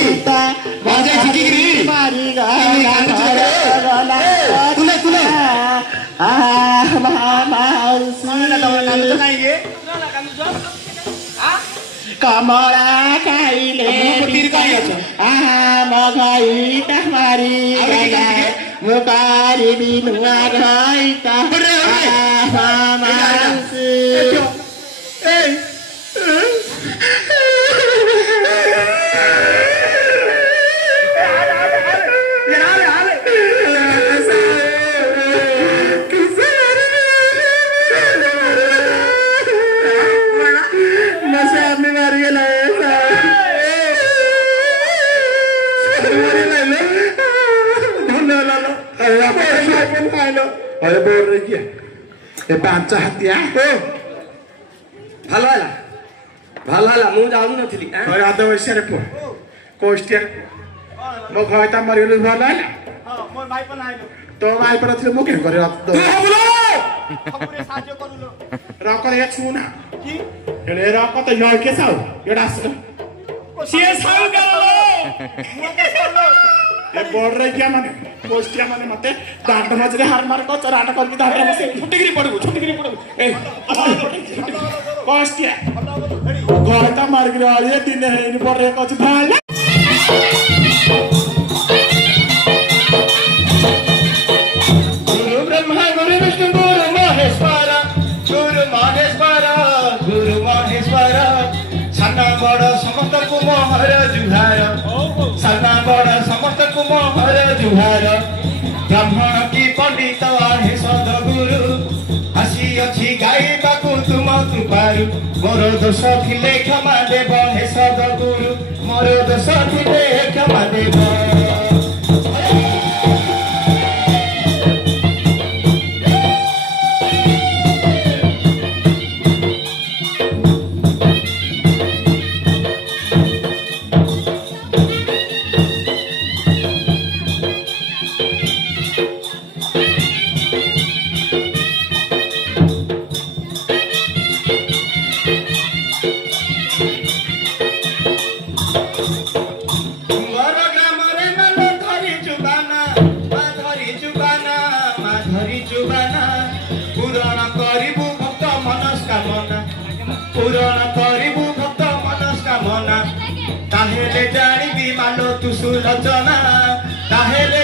बाजे झिकिगिरी मारी किनी कानु गला तुले तुले माउसी कानु त काई गे कमला खाइले मोतिर काई छ मगाई तमारी गला मुकारी बिनुआ गई ता माउसी ପାଞ୍ଚ ହାତିଆ ଭଲ ହେଲା ଭଲ ହେଲା ମୁଁ ଜାଣୁନଥିଲି ଅଧ ବୟସରେ ପୁଅ କୋଷ୍ଟିଆ ମୋ ଘରଟା ମରିଗଲି ଭଲ ହେଲା ତୋ ଭାଇ ପର ଥିଲେ ମୁଁ କେମିତି କରିବ ରକ ରେ ଛୁନା ଏଳେ ରକ ତ ଜୟ କେ ସାଉ ଏଡା ଆସିଲ ସିଏ ସାଉ ଏ ବଡରେ କିଆ ମାନେ କୋଷ୍ଟିଆ ମାନେ ମତେ ଦାଣ୍ଡ ମଝିରେ ହାର ମାର କର ଚରାଟ କରିକି ଦାଣ୍ଡ ବସେ ଛୁଟିକିରି ପଡିବୁ ଏ କୋଷ୍ଟିଆ ଘରଟା ମାରିକିରି ଅଳିଏ ଦିନେ ହେଇନି ବଡରେ କଛି ଭଲ गुरु ब्रह्मा गुरु विष्णु गुरु महेश्वर साना बड़ समस्त को मोहर जुहार साना बड़ समस्त को मोहर जुहार ब्राह्मण की पंडित आहे सदगुरु आसी अछि गाइबाकु तुम कृपारु मोर दोष थिले क्षमा देव हे सदगुरु मोर दोष थिले क्षमा देव पूरण करिबु भक्त मनस्कामना ताहेले जानिबि मालो तु सुलोचना ताहेले